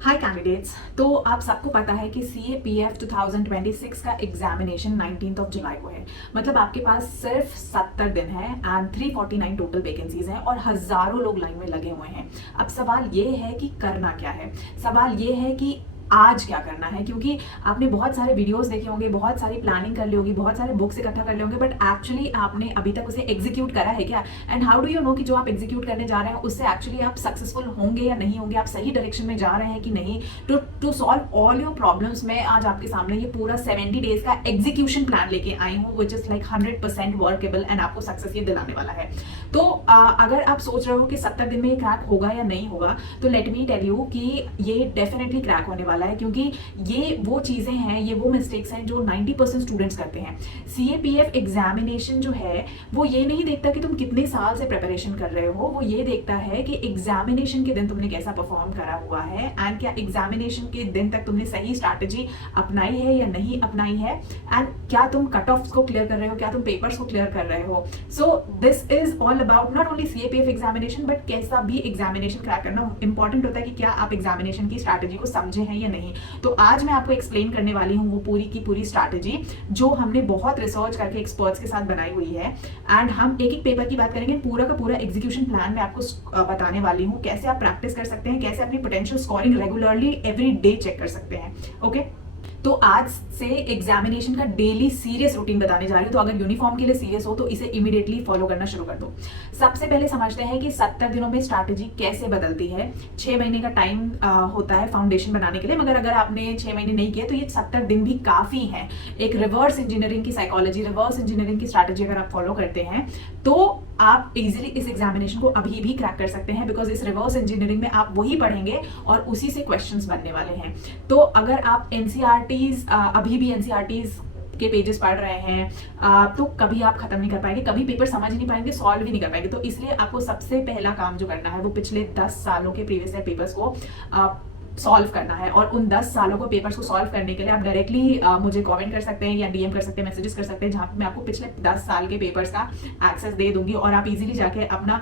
हाय candidates. तो आप सबको पता है कि CAPF 2026 का एग्जामिनेशन 19 जुलाई को है। मतलब आपके पास सिर्फ 70 दिन है एंड 349 टोटल वैकेंसीज हैं और हजारों लोग लाइन में लगे हुए हैं। अब सवाल ये है कि करना क्या है। सवाल ये है कि आज क्या करना है, क्योंकि आपने बहुत सारे वीडियोस देखे होंगे, बहुत सारी प्लानिंग कर ली होगी, बहुत सारे बुक्स इकट्ठा कर लिए होंगे, बट एक्चुअली आपने अभी तक उसे एग्जीक्यूट करा है क्या? And how do you know कि जो आप एग्जीक्यूट करने जा रहे हैं उससे एक्चुअली आप सक्सेसफुल होंगे या नहीं होंगे, आप सही डायरेक्शन में जा रहे हैं कि नहीं। To solve all your problems मैं आज आपके सामने ये पूरा 70 डेज का एग्जीक्यूशन प्लान लेके आई हूँ, which is like 100% workable and आपको सक्सेस ये दिलाने वाला है। तो अगर आप सोच रहे हो कि 70 दिन में ये क्रैक होगा या नहीं होगा, तो लेट मी टेल यू कि ये डेफिनेटली क्रैक होने वाला है, क्योंकि ये वो चीजें हैं, ये वो मिस्टेक्स हैं जो 90% स्टूडेंट्स करते हैं। CAPF एग्जामिनेशन जो है वो ये नहीं देखता कि तुम कितने साल से प्रिपरेशन कर रहे हो, वो ये देखता है कि एग्जामिनेशन के दिन तुमने कैसा परफॉर्म करा हुआ है एंड क्या एग्जामिनेशन के दिन तक तुमने सही स्ट्रैटेजी अपनाई है या नहीं अपनाई है, एंड क्या तुम कट ऑफ को क्लियर कर रहे हो, क्या तुम पेपर्स को क्लियर कर रहे हो। So this is all about not only CAPF examination but कैसा भी एग्जामिनेशन क्रैक करना इंपॉर्टेंट होता है कि क्या आप एग्जामिनेशन की स्ट्रैटेजी को समझे हैं या नहीं। तो आज मैं आपको एक्सप्लेन करने वाली हूँ वो पूरी की पूरी स्ट्रैटेजी जो हमने बहुत रिसर्च करके एक्सपर्ट्स के साथ बनाई हुई है, एंड हम एक एक पेपर की बात करेंगे। पूरा का पूरा एग्जीक्यूशन प्लान मैं आपको बताने वाली हूँ, कैसे आप प्रैक्टिस कर सकते हैं, कैसे अपनी potential scoring regularly every day check कर सकते हैं। ओके, तो आज से एग्जामिनेशन का डेली सीरियस रूटीन बताने जा रही हूँ। तो अगर यूनिफॉर्म के लिए सीरियस हो तो इसे इमीडिएटली फॉलो करना शुरू कर दो। सबसे पहले समझते हैं कि 70 दिनों में स्ट्रैटेजी कैसे बदलती है। 6 महीने का टाइम होता है फाउंडेशन बनाने के लिए, मगर अगर आपने 6 महीने नहीं किए तो ये 70 दिन भी काफी है। एक रिवर्स इंजीनियरिंग की साइकोलॉजी, रिवर्स इंजीनियरिंग की स्ट्रैटेजी अगर आप फॉलो करते हैं तो आप इजीली इस एग्जामिनेशन को अभी भी क्रैक कर सकते हैं, बिकॉज इस रिवर्स इंजीनियरिंग में आप वही पढ़ेंगे और उसी से क्वेश्चंस बनने वाले हैं। तो अगर आप NCERTs अभी भी NCERTs के पेजेस पढ़ रहे हैं तो कभी आप खत्म नहीं कर पाएंगे, कभी पेपर समझ नहीं पाएंगे, सॉल्व भी नहीं कर पाएंगे। तो इसलिए आपको सबसे पहला काम जो करना है वो पिछले 10 सालों के प्रीवियस ईयर पेपर्स को सॉल्व करना है। और उन 10 सालों को पेपर्स को सॉल्व करने के लिए आप डायरेक्टली मुझे कमेंट कर सकते हैं या DM कर सकते हैं, मैसेजेस कर सकते हैं, जहां पे मैं आपको पिछले 10 साल के पेपर्स का एक्सेस दे दूंगी और आप इजीली जाके अपना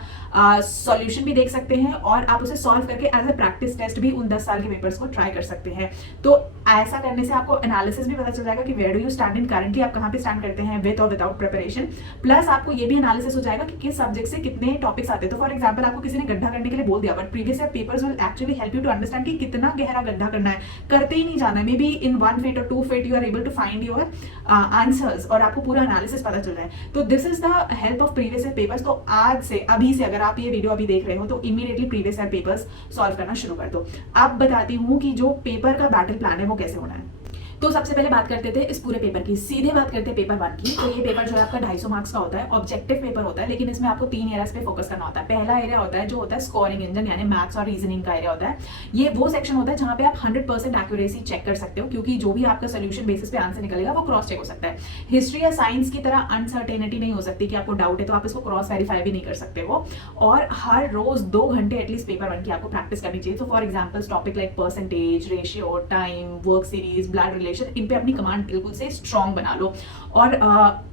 सॉल्यूशन भी देख सकते हैं और आप उसे सॉल्व करके एज अ प्रैक्टिस टेस्ट भी उन 10 साल के पेपर्स को ट्राई कर सकते हैं। तो ऐसा करने से आपको एनालिसिस भी पता चल जाएगा कि where do you stand in currently, आप कहाँ पे स्टैंड करते हैं विद और विदाउट प्रिपरेशन। प्लस आपको ये भी एनालिसिस हो जाएगा कि किस सब्जेक्ट से कितने टॉपिक्स आते हैं। तो फॉर एग्जाम्पल आपको किसी ने गड्ढा करने के लिए बोल दिया, but previous year papers will actually help you to understand कि कितना गहरा गड्ढा करना है, करते ही नहीं जाना है। मे बी इन 1 feet और 2 feet you are able to find your answers और आपको पूरा एनालिसिस पता चल रहा है। तो this is the help of previous year papers. तो आज से, अभी से, अगर आप ये वीडियो अभी देख रहे हो तो immediately previous year papers solve करना शुरू कर दो। अब बताती हूँ कि जो पेपर का बैटल प्लान है वो कैसे होना है। तो सबसे पहले बात करते थे इस पूरे पेपर की, सीधे बात करते हैं पेपर 1 की। तो ये पेपर जो है आपका 250 मार्क्स का होता है, ऑब्जेक्टिव पेपर होता है, लेकिन इसमें आपको 3 एरियाज पे फोकस करना होता है। पहला एरिया होता है जो होता है स्कोरिंग इंजन, यानी मैथ्स और रीजनिंग का एरिया होता है। ये वो सेक्शन होता है जहां पे आप 100% एक्यूरेसी चेक कर सकते हो, क्योंकि जो भी आपका सोल्यूशन बेसिस पे आंसर निकलेगा वो क्रॉस चेक हो सकता है। हिस्ट्री या साइंस की तरह अनसर्टेनिटी नहीं हो सकती कि आपको डाउट है तो आप इसको क्रॉस वेरीफाई भी नहीं कर सकते हो। और हर रोज 2 घंटे एटलीस्ट पेपर 1 की आपको प्रैक्टिस करनी चाहिए। तो for example topic like percentage, ratio, time, work series, blood relation, इन पे अपनी कमांड बिल्कुल से स्ट्रॉन्ग बना लो और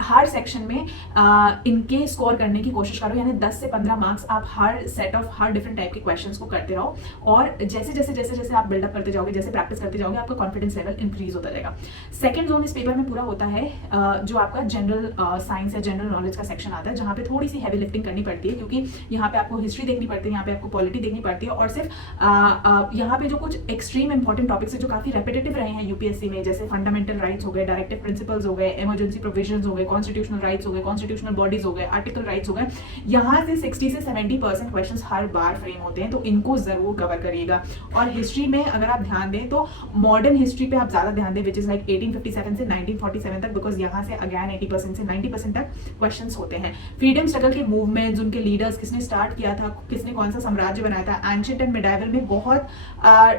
हर सेक्शन में इनके स्कोर करने की कोशिश करो, यानी 10 से 15 मार्क्स आप हर सेट ऑफ हर डिफरेंट टाइप के क्वेश्चंस को करते रहो। और जैसे जैसे जैसे जैसे आप बिल्डअप करते जाओगे, जैसे प्रैक्टिस करते जाओगे, आपका कॉन्फिडेंस लेवल इंक्रीज होता जाएगा। सेकंड जोन इस पेपर में पूरा होता है जो आपका जनरल साइंस या जनरल नॉलेज का सेक्शन आता है, जहाँ पे थोड़ी सी हैवी लिफ्टिंग करनी पड़ती है, क्योंकि यहाँ पे आपको हिस्ट्री देखनी पड़ती है, यहाँ पे आपको पॉलिटी देखनी पड़ती है, और सिर्फ यहाँ पे जो कुछ एक्सट्रीम इंपॉर्टेंट टॉपिक्स है जो काफी रेपिटेटिव रहे हैं UPSC में, जैसे फंडामेंटल राइट्स हो गए, डायरेक्टिव प्रिंसिपल्स हो गए, इमरजेंसी प्रोविजंस हो गए, कॉन्स्टिट्यूशनल राइट्स हो गए, कॉन्स्टिट्यूशनल बॉडीज हो गए, आर्टिकल राइट्स हो गए, यहाँ से 60 से 70% क्वेश्चंस हर बार फ्रेम होते हैं, तो इनको जरूर कवर करिएगा। और हिस्ट्री में अगर आप ध्यान दें तो मॉडर्न हिस्ट्री पे आप ज्यादा ध्यान दें, विच इज लाइक 1857 से 1947 तक, बिकॉज यहाँ से अगेन 80% से 90% तक क्वेश्चंस होते हैं। फ्रीडम स्ट्रगल के मूवमेंट्स, उनके लीडर्स, किसने स्टार्ट किया था, किसने कौन सा साम्राज्य बनाया था, एंशिएंट एंड मिडाइवल में बहुत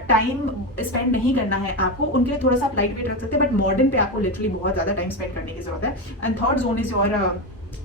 टाइम स्पेंड नहीं करना है आपको, उनके लिए थोड़ा सा लाइट वेट रख सकते हैं, बट मॉडर्न पे आपको लिटरली बहुत ज्यादा टाइम स्पेंड करने की जरूरत है। And third zone is your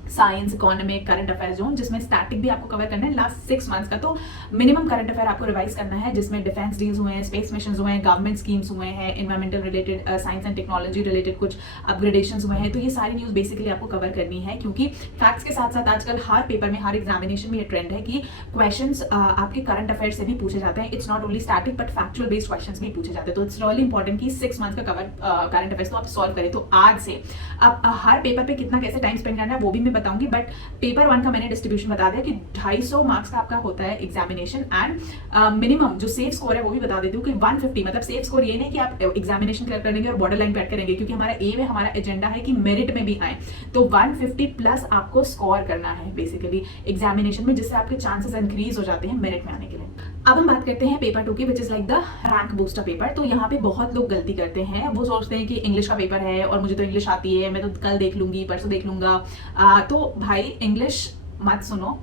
science, economic, current affairs zone, जिसमें स्टैटिक भी आपको कवर करना है लास्ट 6 मंथ्स का। तो मिनिमम करंट अफेयर आपको रिवाइज करना है, जिसमें डिफेंस डील्स हुए हैं, स्पेस मिशन हुए हैं, गवर्नमेंट स्कीम्स हुए हैं, environmental related, science and technology related कुछ अपग्रेडेशन हुए हैं। तो ये सारी न्यूज बेसिकली आपको कवर करनी है, क्योंकि फैक्ट्स के साथ साथ आजकल हर पेपर में, हर एग्जामिनेशन में ये ट्रेंड है कि क्वेश्चंस आपके करंट अफेयर से भी पूछे जाते हैं। It's not only static but factual based questions भी पूछे जाते हैं। तो इट्स रियली इंपॉर्टेंट कि 6 मंथ्स का कवर करंट अफेयर्स तो आप सॉल्व करें। तो आज से अब हर पेपर पे कितना कैसे टाइम स्पेंड करना है वो भी मैं बताऊंगी, बट पेपर 1 का मैंने डिस्ट्रीब्यूशन बता दिया कि 250 मार्क्स का आपका होता है एग्जामिनेशन, एंड मिनिमम जो सेफ स्कोर है वो भी बता देती हूँ कि 150, मतलब सेफ स्कोर ये नहीं कि आप एग्जामिनेशन क्लियर करेंगे और बॉर्डर लाइन पे करेंगे, क्योंकि हमारा एम है, हमारा एजेंडा है कि मेरिट में भी आए। तो 150 प्लस आपको स्कोर करना है बेसिकली एग्जामिनेशन में, जिससे आपके चांसेस इंक्रीज हो जाते हैं मेरिट में आने के लिए। अब हम बात करते हैं पेपर 2 की, which is like the rank booster paper. तो यहाँ पे बहुत लोग गलती करते हैं, वो सोचते हैं कि इंग्लिश का पेपर है और मुझे तो इंग्लिश आती है, मैं तो कल देख लूंगी, परसों देख लूंगा। तो भाई इंग्लिश मत सुनो,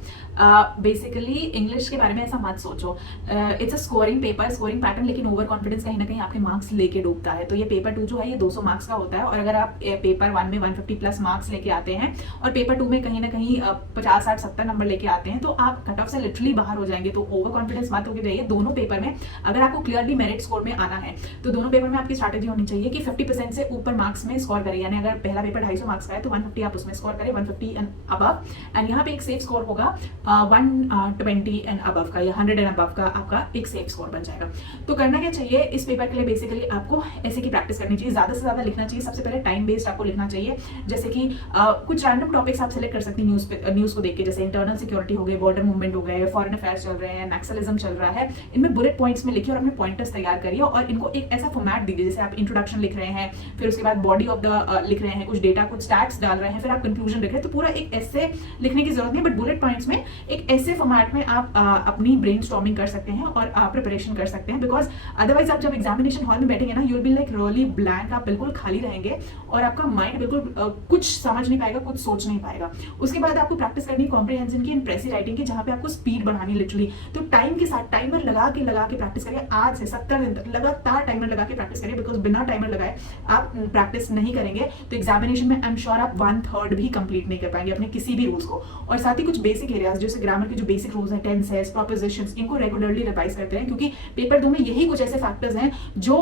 बेसिकली इंग्लिश के बारे में ऐसा मत सोचो। It's a scoring paper, scoring pattern, लेकिन ओवर कॉन्फिडेंस कहीं ना कहीं आपके मार्क्स लेके डूबता है। तो ये पेपर 2 जो है ये 200 मार्क्स का होता है, और अगर आप पेपर 1 में 150 प्लस मार्क्स लेके आते हैं और पेपर 2 में कहीं ना कहीं 50, 60, 70 नंबर लेके आते हैं, तो आप कट ऑफ से लिटरली बाहर हो जाएंगे। तो ओवर कॉन्फिडेंस मत होके जाइए। दोनों पेपर में अगर आपको क्लियरली मेरिट स्कोर में आना है, तो दोनों पेपर में आपकी स्ट्रैटेजी होनी चाहिए कि 50% से ऊपर मार्क्स में स्कोर करें। यानी अगर पहला पेपर 250 मार्क्स का है तो 150 आप उसमें स्कोर करें, 150 एंड अबव। एंड यहाँ पे एक सेफ स्कोर होगा 120 एंड अबव का, या 100 एंड अबव का आपका एक सेफ स्कोर बन जाएगा। तो करना क्या चाहिए इस पेपर के लिए, बेसिकली आपको ऐसे की प्रैक्टिस करनी चाहिए, ज्यादा से ज्यादा लिखना चाहिए। सबसे पहले टाइम बेस्ड आपको लिखना चाहिए, जैसे कि कुछ रैंडम टॉपिक्स आप सिलेक्ट कर सकती हैं न्यूज को देख के, जैसे इंटरनल सिक्योरिटी हो गए, बॉर्डर मूवमेंट हो गए, फॉरेन अफेयर्स चल रहे हैं, नक्सलिज्म चल रहा है। इनमें बुलेट पॉइंट्स में लिखिए और अपने पॉइंटर्स तैयार करिए, और इनको एक ऐसा फॉर्मेट दीजिए, जैसे आप इंट्रोडक्शन लिख रहे हैं, फिर उसके बाद बॉडी ऑफ द लिख रहे हैं, कुछ डेटा, कुछ स्टैट्स डाल रहे हैं, फिर आप कंक्लूजन लिख रहे हैं। तो पूरा एक ऐसे लिखने की जरूरत नहीं, बट बुलेट पॉइंट्स में एक ऐसे फॉर्मेट में आप अपनी ब्रेनस्टॉर्मिंग कर सकते हैं और प्रिपरेशन कर सकते हैं। बिकॉज अदरवाइज आप जब एग्जामिनेशन हॉल में बैठेंगे ना, you will be like really blank, आप बिल्कुल खाली रहेंगे और आपका माइंड बिल्कुल कुछ समझ नहीं पाएगा, कुछ सोच नहीं पाएगा। उसके बाद आपको प्रैक्टिस करनी है कॉम्प्रिहेंशन की, इम्प्रेसिव राइटिंग की, जहां पे आपको स्पीड बढ़ानी लिटरली। तो टाइम के साथ टाइमर लगा के प्रैक्टिस करिए। आज से 70 दिन तक लगातार टाइमर लगा के प्रैक्टिस करिए, बिकॉज बिना टाइमर लगाए आप प्रैक्टिस नहीं करेंगे तो एग्जामिनेशन में आई एम श्योर आप 1/3 भी कंप्लीट नहीं कर पाएंगे अपने किसी भी रूल्स को। और साथ ही कुछ बेसिक एरियाज, जैसे ग्रामर के जो बेसिक रूल्स हैं, टेंसेस, प्रोपोजिशंस, इनको रेगुलरली रिवाइज करते हैं, क्योंकि पेपर 2 में यही कुछ ऐसे फैक्टर्स हैं जो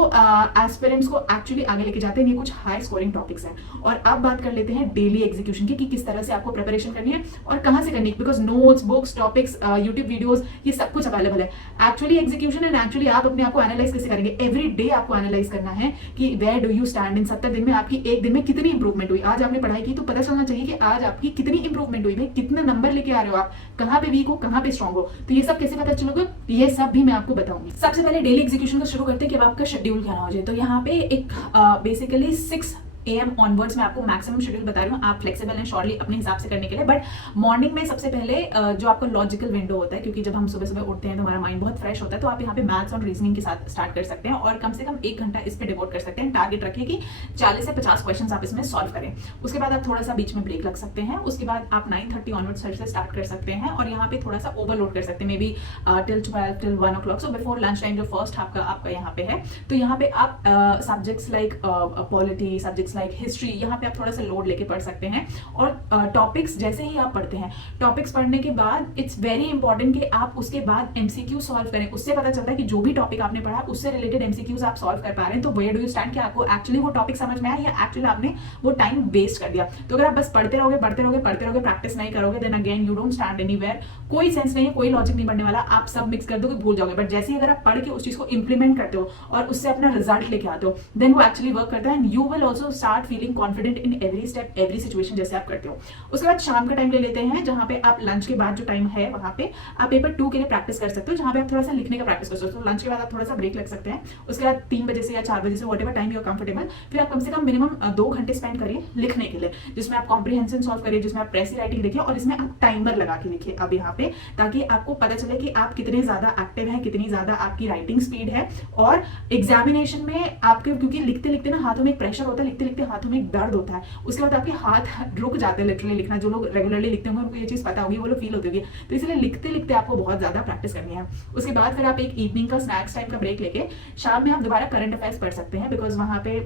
एस्पिरेंट्स को एक्चुअली आगे लेके जाते हैं। ये कुछ हाई स्कोरिंग टॉपिक्स हैं। और अब बात कर लेते हैं डेली एग्जीक्यूशन की, कि किस तरह से आपको प्रिपरेशन करनी है और कहां से करनी है, because notes, books, topics, YouTube videos, ये सब कुछ अवेलेबल है। एक्चुअली एग्जीक्यूशन एंड एक्चुअली आप अपने आप को एनालाइज कैसे करेंगे, एवरी डे आपको एनालाइज करना है कि where do you stand in 70 दिन में, आपकी एक दिन में कितनी इंप्रूवमेंट हुई। आज आपने पढ़ाई की तो पता चलना चाहिए कि आज आपकी कितनी इंप्रूवमेंट हुई, कितने नंबर लेके आ रहे हो आप, कहां पे वीक हो, कहां पे स्ट्रांग हो। तो ये सब कैसे पता चलोगे, ये सब भी मैं आपको बताऊंगी। सबसे पहले डेली एग्जीक्यूशन को शुरू करते हैं कि अब आपका शेड्यूल क्या हो जाए। तो यहाँ पे एक बेसिकली 6 AM ऑनवर्ड्स में आपको मैक्सिमम शेड्यूल बता रही हूँ, आप फ्लेक्सिबल हैं शॉर्टली अपने हिसाब से करने के लिए। बट मॉर्निंग में सबसे पहले जो आपको लॉजिकल विंडो होता है, क्योंकि जब हम सुबह सुबह उठते हैं तो हमारा माइंड बहुत फ्रेश होता है, तो आप यहाँ पे मैथ्स और रीजनिंग के साथ स्टार्ट कर सकते हैं और कम से कम 1 घंटा इस पे डिवोट कर सकते हैं। टारगेट रखिए कि 40 से 50 क्वेश्चन आप इसमें सॉल्व करें। उसके बाद आप थोड़ा सा बीच में ब्रेक लग सकते हैं। उसके बाद आप 9:30 ऑनवर्ड्स से स्टार्ट कर सकते हैं और यहाँ पे थोड़ा सा ओवरलोड कर सकते हैं, may be till 12 till 1 o'clock, so before lunch time जो फर्स्ट हाफ का आपका यहाँ पे है। तो यहाँ पे आप subjects like polity, subjects like history, यहाँ पे आप थोड़ा सा लोड लेके पढ़ सकते हैं। और टॉपिक्स जैसे ही आप पढ़ते हैं, टॉपिक्स पढ़ने के बाद इट्स वेरी इंपॉर्टेंट कि आप उसके बाद एमसीक्यू सॉल्व करें। उससे पता चलता है कि जो भी टॉपिक आपने पढ़ा उससे रिलेटेड एमसीक्यूज आप सॉल्व कर पा रहे हैं। तो वेयर डू यू स्टैंड, कि आपको एक्चुअली वो टॉपिक समझ में आया या एक्चुअली आपने वो टाइम वेस्ट कर दिया। तो अगर आप बस पढ़ते रहोगे प्रैक्टिस नहीं करोगे, then again you don't stand anywhere. कोई सेंस नहीं है, कोई लॉजिक नहीं बनने वाला, आप सब मिक्स कर दोगे, भूल जाओगे। बट जैसे ही अगर आप पढ़ के उस चीज को इंप्लीमेंट करते हो और उससे अपना रिजल्ट लेके आते हो, देन वो एक्चुअली वर्क करता है and you will also start feeling confident in every step, every situation जैसे आप करते हो। उसके बाद शाम का टाइम ले लेते हैं, जहां पे आप लंच के बाद जो टाइम है वहां पे आप पेपर 2 के लिए प्रैक्टिस कर सकते हो, जहां पे आप थोड़ा सा लिखने का प्रैक्टिस कर सकते हो। लंच के बाद आप थोड़ा सा ब्रेक लग सकते हैं। उसके बाद 3 बजे से या 4 बजे से whatever time you are comfortable, फिर आप कम से कम मिनिमम 2 घंटे स्पेंड करिए लिखने के लिए, जिसमें आप कॉम्प्रिहेंशन सॉल्व करिए, जिसमें आप प्रेसी राइटिंग लिखिए और इसमें आप टाइमर लगा के लिखिए अब यहाँ पे, ताकि आपको पता चले कि आप कितने ज्यादा एक्टिव हैं, कितनी ज्यादा आपकी राइटिंग स्पीड है। और एग्जामिनेशन में आपके, क्योंकि लिखते लिखते ना हाथों में एक प्रेशर होता है, लिखते लिखते हाथों में एक दर्द होता है, उसके बाद आपके हाथ रुक जाते हैं लिटरली लिखना। जो लोग रेगुलरली लिखते होंगे उनको ये चीज पता होगी, वो लोग फील होती होगी। तो इसलिए लिखते लिखते आपको बहुत ज्यादा प्रैक्टिस करनी है। उसके बाद फिर आप एक इवनिंग का स्नैक्स टाइम का ब्रेक लेके शाम में आप दोबारा करंट अफेयर्स पढ़ सकते हैं, बिकॉज वहां पे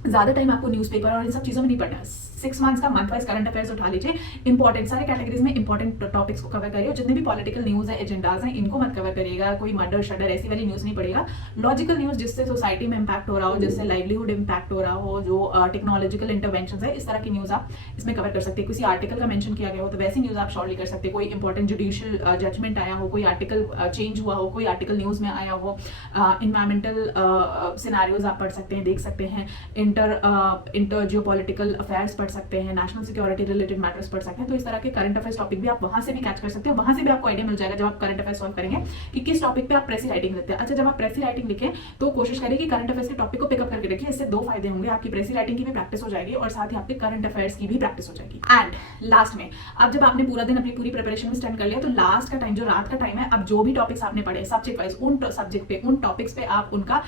ज़्यादा टाइम आपको न्यूज़पेपर और इन सब चीज़ों में नहीं पढ़ना है। 6 मंथ्स का मंथ वाइज करंट अफेयर्स उठा लीजिए, इंपॉर्टेंट सारे कैटेगरीज में इंपॉर्टेंट टॉपिक्स को कवर करिए, और जितने भी पॉलिटिकल न्यूज़ है, एजेंडाज हैं, इनको मत कवर करिएगा। कोई मर्डर शडर ऐसी वाली न्यूज़ नहीं पड़ेगा। लॉजिकल न्यूज़ जिससे सोसाइटी में इंपैक्ट हो रहा हो, जिससे लाइवलीहुड इंपैक्ट हो रहा हो, जो टेक्नोलॉजिकल इंटरवेंशन है, इस तरह की न्यूज़ आप इसमें कवर कर सकते हैं। किसी आर्टिकल का मेंशन किया गया हो तो वैसी न्यूज़ आप शॉर्टली कर सकते हैं। कोई इंपॉर्टेंट जुडिशियल जजमेंट आया हो, कोई आर्टिकल चेंज हुआ हो, कोई आर्टिकल न्यूज़ में आया हो, इन्वायरमेंटल सिनेरियोज आप पढ़ सकते हैं, देख सकते हैं, इंटर जियो पॉलिटिकल अफेयर्स पढ़ सकते हैं, नेशनल सिक्योरिटी रिलेटेड मैटर्स पढ़ सकते हैं। तो इस तरह के करंट अफेयर्स टॉपिक भी आप वहां से भी कैच कर सकते हो। वहां से भी आपको आइडिया मिल जाएगा जब आप करंट अफेयर्स सॉल्व करेंगे कि किस टॉपिक पे आप प्रेसी राइटिंग लिखते हैं। अच्छा, जब आप प्रेसी राइटिंग लिखें तो कोशिश करिए कि करंट अफेयर्स के टॉपिक को पिकअप करके रखिए। इससे 2 फायदे होंगे, आपकी प्रेसी राइटिंग की भी प्रैक्टिस हो जाएगी और साथ ही आपके करंट अफेयर्स की भी प्रैक्टिस हो जाएगी। एंड लास्ट में, अब जब आपने पूरा दिन अपनी पूरी प्रिपरेशन में स्पेंड कर लिया, तो लास्ट का टाइम, जो रात का टाइम है, अब जो भी टॉपिक्स आपने पढ़े सब्जेक्ट वाइज, उन सब्जेक्ट पे, उन टॉपिक्स पे आप उनका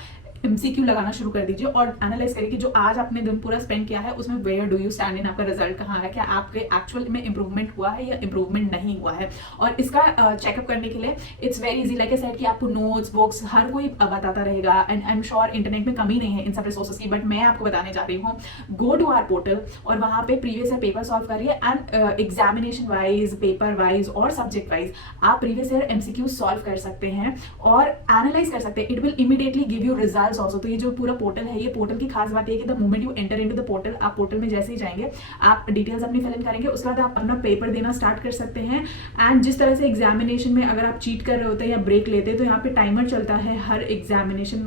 MCQ लगाना शुरू कर दीजिए और एनालाइज करिए कि जो आज आपने दिन पूरा स्पेंड किया है उसमें where do you stand in, आपका रिजल्ट कहाँ है, क्या आपके एक्चुअल में इंप्रूवमेंट हुआ है या इंप्रूवमेंट नहीं हुआ है। और इसका चेकअप करने के लिए it's very easy, like I said कि आपको नोट्स, बुक्स हर कोई बताता रहेगा, and I am sure internet में कमी नहीं है इन सब रिसोर्सेज की, बट मैं आपको बताने जा रही हूँ, गो टू आवर पोर्टल और वहाँ पे प्रीवियस ईयर पेपर सॉल्व करिए, and examination wise, paper wise और सब्जेक्ट वाइज आप प्रीवियस ईयर MCQ सॉल्व कर सकते हैं और एनालाइज कर सकते हैं। It will immediately give you results also. तो ये जो पूरा पोर्टल है, ये पोर्टल की खास बात है कि the moment you enter into the portal, आप पोर्टल में जैसे ही जाएंगे, आप डिटेल्स अपनी फिल इन करेंगे, उसके बाद आप अपना पेपर देना स्टार्ट कर सकते हैं। एंड जिस तरह से एग्जामिनेशन में अगर आप चीट कर रहे होते हैं या ब्रेक लेते हैं, तो यहाँ पे टाइमर चलता है हर एग्जामिनेशन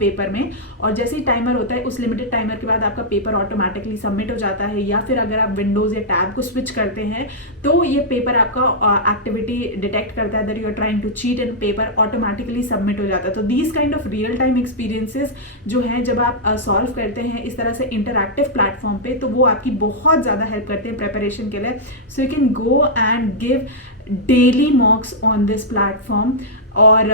पेपर में, और जैसे ही टाइमर होता है, उस लिमिटेड टाइमर के बाद आपका पेपर ऑटोमेटिकली सबमिट हो जाता है। या फिर अगर आप विंडोज या टैब को स्विच करते हैं तो ये पेपर आपका एक्टिविटी डिटेक्ट करता है that you are trying to cheat, and paper automatically submit हो जाता है। तो these kind of real time experiences जो हैं, जब आप सॉल्व करते हैं इस तरह से इंटरैक्टिव प्लेटफॉर्म पे, तो वो आपकी बहुत ज़्यादा हेल्प करते हैं प्रिपरेशन के लिए। So you can go and give daily mocks on this platform, और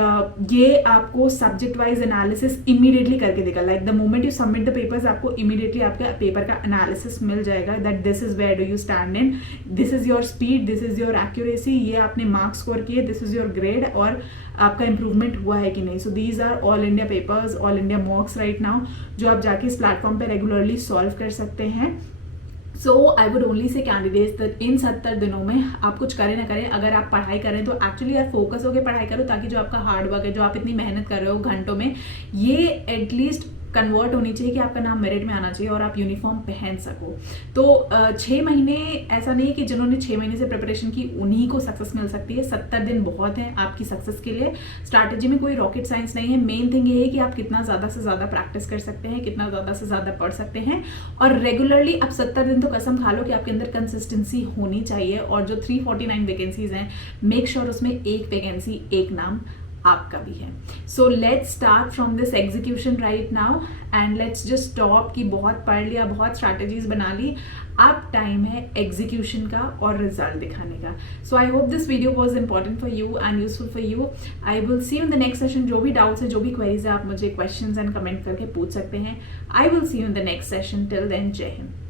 ये आपको सब्जेक्ट वाइज एनालिसिस इमीडिएटली करके देगा। Like the moment you submit the papers, आपको इमीडिएटली आपके पेपर का एनालिसिस मिल जाएगा that this is where do you stand in, this is your speed, this is your accuracy, ये आपने मार्क्स स्कोर किए, दिस इज योर ग्रेड, और आपका इंप्रूवमेंट हुआ है कि नहीं। So these are all India papers, all India mocks right now, जो आप जाके इस प्लेटफॉर्म पे रेगुलरली सॉल्व कर सकते हैं। सो I would only say candidates that in 70 दिनों में आप कुछ करें ना करें, अगर आप पढ़ाई करें तो एक्चुअली यार फोकस होकर पढ़ाई करो, ताकि जो आपका हार्ड वर्क है, जो आप इतनी मेहनत कर रहे हो घंटों में, ये एटलीस्ट कन्वर्ट होनी चाहिए कि आपका नाम मेरिट में आना चाहिए और आप यूनिफॉर्म पहन सको। तो 6 महीने ऐसा नहीं है कि जिन्होंने 6 महीने से प्रिपरेशन की उन्हीं को सक्सेस मिल सकती है। 70 दिन बहुत है आपकी सक्सेस के लिए। स्ट्रैटेजी में कोई रॉकेट साइंस नहीं है। मेन थिंग ये है कि आप कितना ज़्यादा से ज़्यादा प्रैक्टिस कर सकते हैं, कितना ज़्यादा से ज़्यादा पढ़ सकते हैं, और रेगुलरली आप 70 दिन तो कसम खा लो कि आपके अंदर कंसिस्टेंसी होनी चाहिए। और जो 349 वैकेंसीज हैं, मेक श्योर उसमें एक वैकेंसी, एक नाम आपका भी है। So let's start from this execution right now, and let's just stop कि बहुत पढ़ लिया, बहुत स्ट्रैटेजीज बना ली, अब टाइम है एग्जीक्यूशन का और रिजल्ट दिखाने का। So I hope this video was important for you and useful for you. I will see you in the next session. जो भी डाउट्स है, जो भी क्वेरीज है, आप मुझे क्वेश्चंस एंड कमेंट करके पूछ सकते हैं। I will see you in the next session. Till then, जय हिंद।